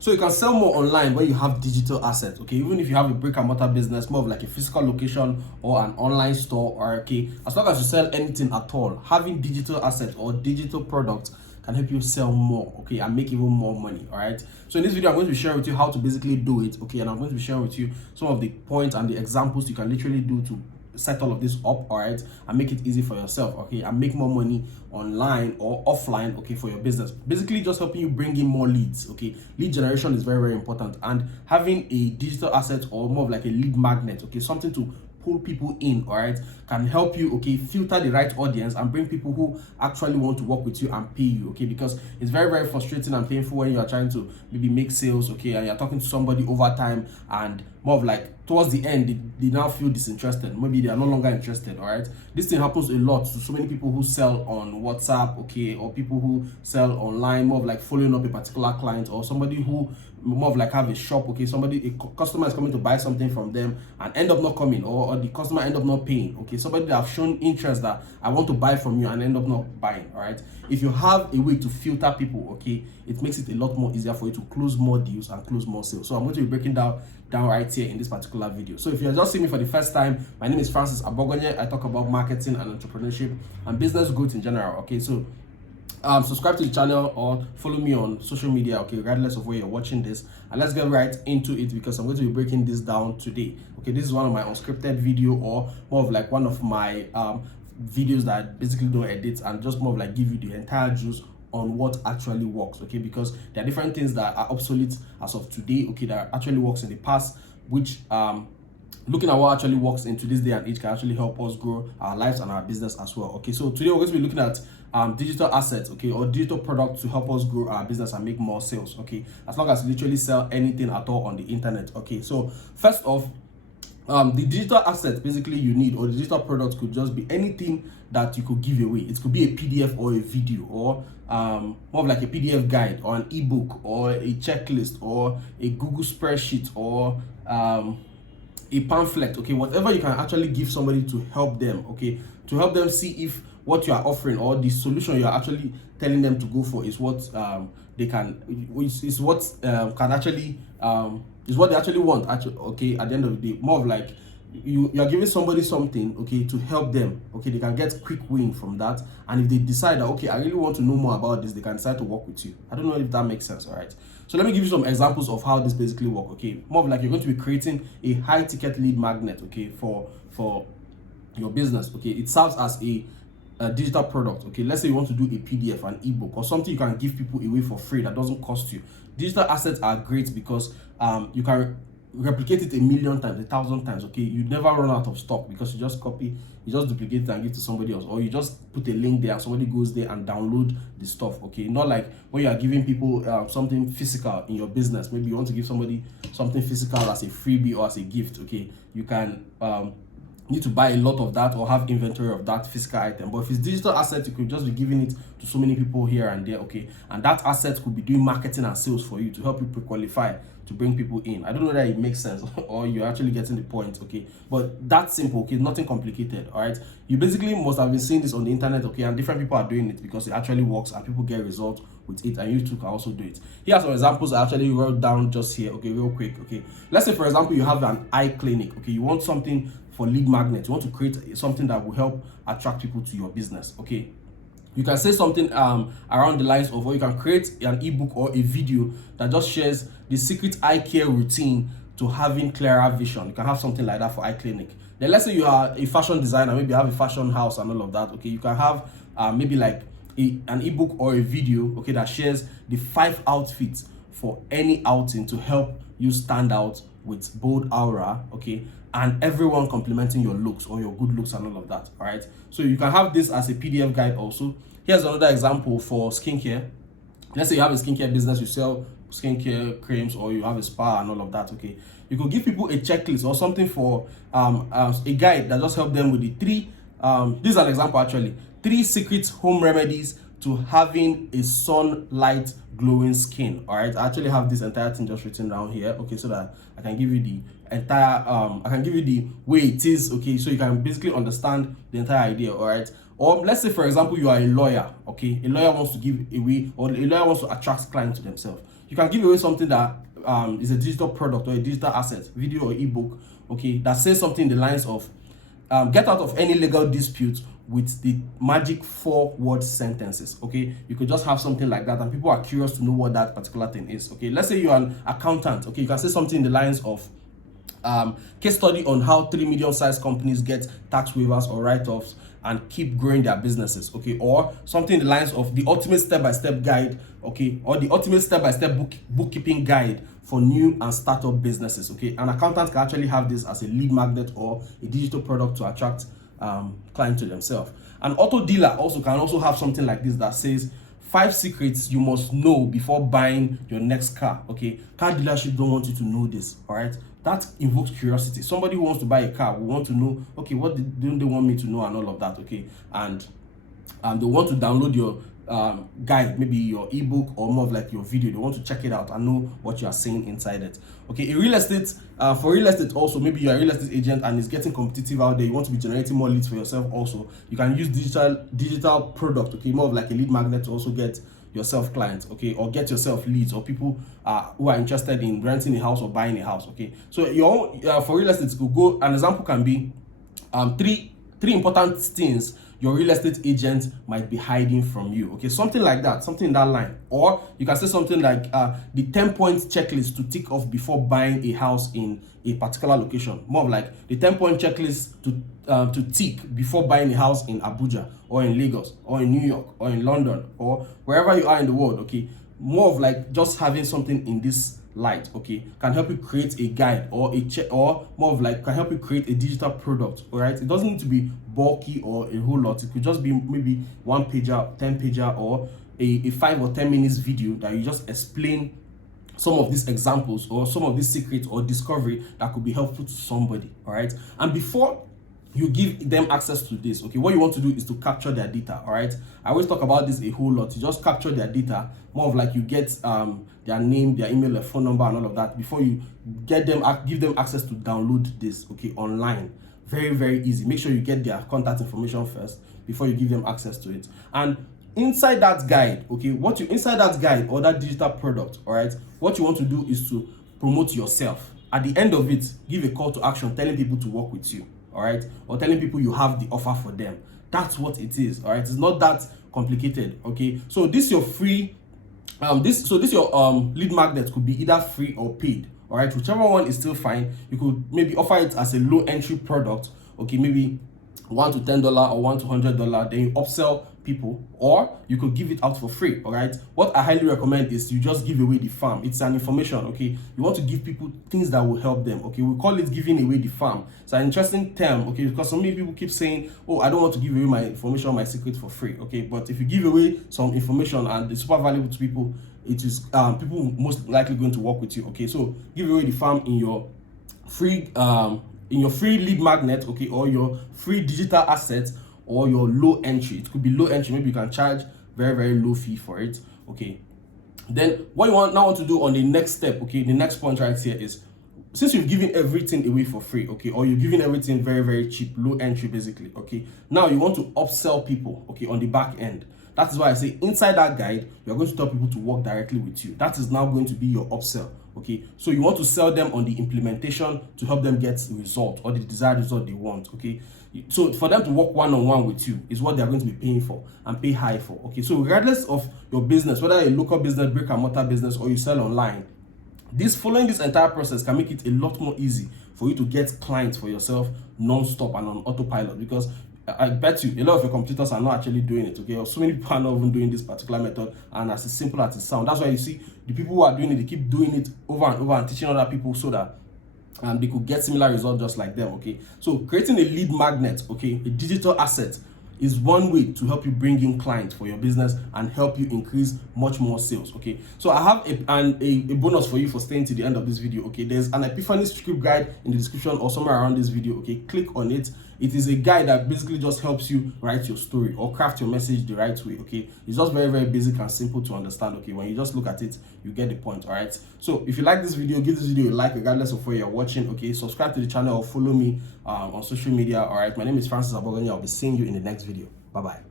So you can sell more online when you have digital assets, okay? Even if you have a brick and mortar business, more of like a physical location or an online store, or okay, as long as you sell anything at all, having digital assets or digital products can help you sell more, okay, and make even more money. All right, so in this video I'm going to be sharing with you how to basically do it, okay, and I'm going to be sharing with you some of the points and the examples you can literally do to set all of this up, all right, and make it easy for yourself, okay, and make more money online or offline, okay, for your business. Basically just helping you bring in more leads, okay. Lead generation is very, very important, and having a digital asset or more of like a lead magnet, okay, something to pull people in, all right, can help you, okay, filter the right audience and bring people who actually want to work with you and pay you, okay, because it's very, very frustrating and painful when you are trying to maybe make sales, okay, and you're talking to somebody over time, and more of like towards the end they now feel disinterested, maybe they are no longer interested. All right, this thing happens a lot to so many people who sell on WhatsApp, okay, or people who sell online, more of like following up a particular client, or somebody who more of like have a shop, okay, a customer is coming to buy something from them and end up not coming, or the customer end up not paying, okay, somebody that have shown interest that I want to buy from you and end up not buying. All right, if you have a way to filter people, okay, it makes it a lot more easier for you to close more deals and close more sales. So I'm going to be breaking down right here in this particular video. So if you're just seeing me for the first time, my name is Francis Abogonye. I talk about marketing and entrepreneurship and business growth in general, okay. So subscribe to the channel or follow me on social media, okay, regardless of where you're watching this, and let's get right into it, because I'm going to be breaking this down today, okay. This is one of my unscripted video, or more of like one of my videos that I basically don't edit, and just more of like give you the entire juice on what actually works, okay, because there are different things that are obsolete as of today, okay, that actually works in the past, which looking at what actually works in today's day and age can actually help us grow our lives and our business as well, okay. So today we're going to be looking at digital assets, okay, or digital products to help us grow our business and make more sales, okay, as long as you literally sell anything at all on the internet, okay. So first off, the digital assets basically you need, or the digital products, could just be anything that you could give away. It could be a PDF or a video, or more of like a PDF guide, or an ebook, or a checklist, or a Google spreadsheet, or a pamphlet, okay, whatever you can actually give somebody to help them, okay, to help them see if what you are offering or the solution you are actually telling them to go for is what they can, which is what can actually is what they actually want, actually, okay. At the end of the day, more of like you are giving somebody something, okay, to help them, okay, they can get quick win from that, and if they decide that, okay, I really want to know more about this, they can decide to work with you. I don't know if that makes sense. All right, so let me give you some examples of how this basically works, okay. More of like you're going to be creating a high ticket lead magnet, okay, for your business, okay. It serves as a digital product, okay. Let's say you want to do a PDF, an ebook, or something you can give people away for free that doesn't cost you. Digital assets are great because you can replicate it 1,000,000 times, 1,000 times, okay. You never run out of stock, because you just copy, you just duplicate it and give to somebody else, or you just put a link there and somebody goes there and download the stuff, okay. Not like when you are giving people something physical in your business. Maybe you want to give somebody something physical as a freebie or as a gift, okay. You can need to buy a lot of that or have inventory of that physical item. But if it's digital asset, you could just be giving it to so many people here and there, okay, and that asset could be doing marketing and sales for you to help you pre-qualify to bring people in. I don't know that it makes sense or you're actually getting the point, okay, but that's simple, okay, nothing complicated. All right, you basically must have been seeing this on the internet, okay, and different people are doing it because it actually works and people get results with it, and you too can also do it. Here are some examples I actually wrote down just here, okay, real quick, okay. Let's say for example you have an eye clinic, okay, you want something for lead magnet, you want to create something that will help attract people to your business, okay. You can say something around the lines of, or you can create an ebook or a video that just shares the secret eye care routine to having clearer vision. You can have something like that for eye clinic. Then let's say you are a fashion designer, maybe you have a fashion house and all of that, okay. You can have maybe like an ebook or a video, okay, that shares the 5 outfits for any outing to help you stand out with bold aura, okay, and everyone complimenting your looks or your good looks and all of that. All right, so you can have this as a PDF guide also. Here's another example for skincare. Let's say you have a skincare business, you sell skincare creams, or you have a spa and all of that, okay. You could give people a checklist or something for a guide that just help them with the 3 this is an example actually, 3 secret home remedies to having a sunlight glowing skin. All right, I actually have this entire thing just written down here, okay, so that I can give you the entire I can give you the way it is, okay, so you can basically understand the entire idea. All right, or let's say for example you are a lawyer, okay, a lawyer wants to give away, or a lawyer wants to attract clients to themselves. you can give away something that is a digital product or a digital asset, video or ebook, okay, that says something in the lines of get out of any legal dispute with the magic 4-word sentences. Okay, you could just have something like that, and people are curious to know what that particular thing is. Okay, let's say you're an accountant. Okay, you can say something in the lines of case study on how 3 medium-sized companies get tax waivers or write-offs and keep growing their businesses. Okay, or something in the lines of the ultimate step-by-step guide, okay, or the ultimate step-by-step bookkeeping guide for new and startup businesses. Okay, an accountant can actually have this as a lead magnet or a digital product to attract clients to themselves. An auto dealer can also have something like this that says 5 secrets you must know before buying your next car. Okay, car dealership don't want you to know this. All right, that invokes curiosity. Somebody who wants to buy a car will want to know, okay, what do they want me to know and all of that. Okay, and they want to download your guide, maybe your ebook or more of like your video. They want to check it out and know what you are saying inside it. Okay, in real estate, for real estate also, maybe you're a real estate agent and it's getting competitive out there. You want to be generating more leads for yourself also. You can use digital product, okay, more of like a lead magnet to also get yourself clients, okay, or get yourself leads or people who are interested in renting a house or buying a house. Okay, so your for real estate, could go, an example can be three important things your real estate agent might be hiding from you. Okay, something like that, something in that line. Or you can say something like the 10-point checklist to tick off before buying a house in a particular location. More of like the 10-point checklist to tick before buying a house in Abuja or in Lagos or in New York or in London or wherever you are in the world. Okay, more of like just having something in this light, okay, can help you create a guide or or more of like can help you create a digital product. All right, it doesn't need to be bulky or a whole lot. It could just be maybe 1-pager, 10-pager, or a 5 or 10 minutes video that you just explain some of these examples or some of these secrets or discovery that could be helpful to somebody. All right, and before you give them access to this, okay, what you want to do is to capture their data. All right, I always talk about this a whole lot. You just capture their data, more of like you get their name, their email, their phone number and all of that before you give them access to download this, okay, online. Very, very easy. Make sure you get their contact information first before you give them access to it. And inside that guide, okay, inside that guide or that digital product, all right, what you want to do is to promote yourself. At the end of it, give a call to action telling people to work with you. All right, or telling people you have the offer for them. That's what it is. All right, it's not that complicated. Okay, so this your free this your lead magnet could be either free or paid. All right, whichever one is still fine. You could maybe offer it as a low entry product, okay, maybe $1 to $10 or $1 to $100, then you upsell people, or you could give it out for free. All right, what I highly recommend is you just give away the farm. It's an information, okay, you want to give people things that will help them. Okay, we call it giving away the farm. It's an interesting term, okay, because so many people keep saying, oh, I don't want to give away my information, my secret for free. Okay, but if you give away some information and it's super valuable to people, it is people most likely going to work with you. Okay, so give away the farm in your free lead magnet, okay, or your free digital asset, or your low entry. It could be low entry. Maybe you can charge very, very low fee for it. Okay, then what you want to do on the next step, okay, the next point right here is, since you've given everything away for free, okay, or you're giving everything very, very cheap, low entry basically, okay, now you want to upsell people, okay, on the back end. That is why I say inside that guide, you're going to tell people to work directly with you. That is now going to be your upsell. Okay, so you want to sell them on the implementation to help them get the result or the desired result they want. Okay, so for them to work one-on-one with you is what they're going to be paying for and pay high for. Okay, so regardless of your business, whether a local business, brick and mortar business, or you sell online, following this entire process can make it a lot more easy for you to get clients for yourself non-stop and on autopilot, because I bet you a lot of your competitors are not actually doing it. Okay, or so many people are not even doing this particular method, and as simple as it sounds, that's why you see the people who are doing it, they keep doing it over and over and teaching other people so that they could get similar results just like them. Okay, so creating a lead magnet, okay, a digital asset, is one way to help you bring in clients for your business and help you increase much more sales. Okay, so I have a bonus for you for staying to the end of this video. Okay, there's an Epiphany script guide in the description or somewhere around this video. Okay, click on it. It is a guide that basically just helps you write your story or craft your message the right way. Okay, it's just very, very basic and simple to understand. Okay, when you just look at it, you get the point. All right, so if you like this video, give this video a like regardless of where you're watching. Okay, subscribe to the channel or follow me on social media. All right, my name is Francis Aboganya. I'll be seeing you in the next video. Bye bye.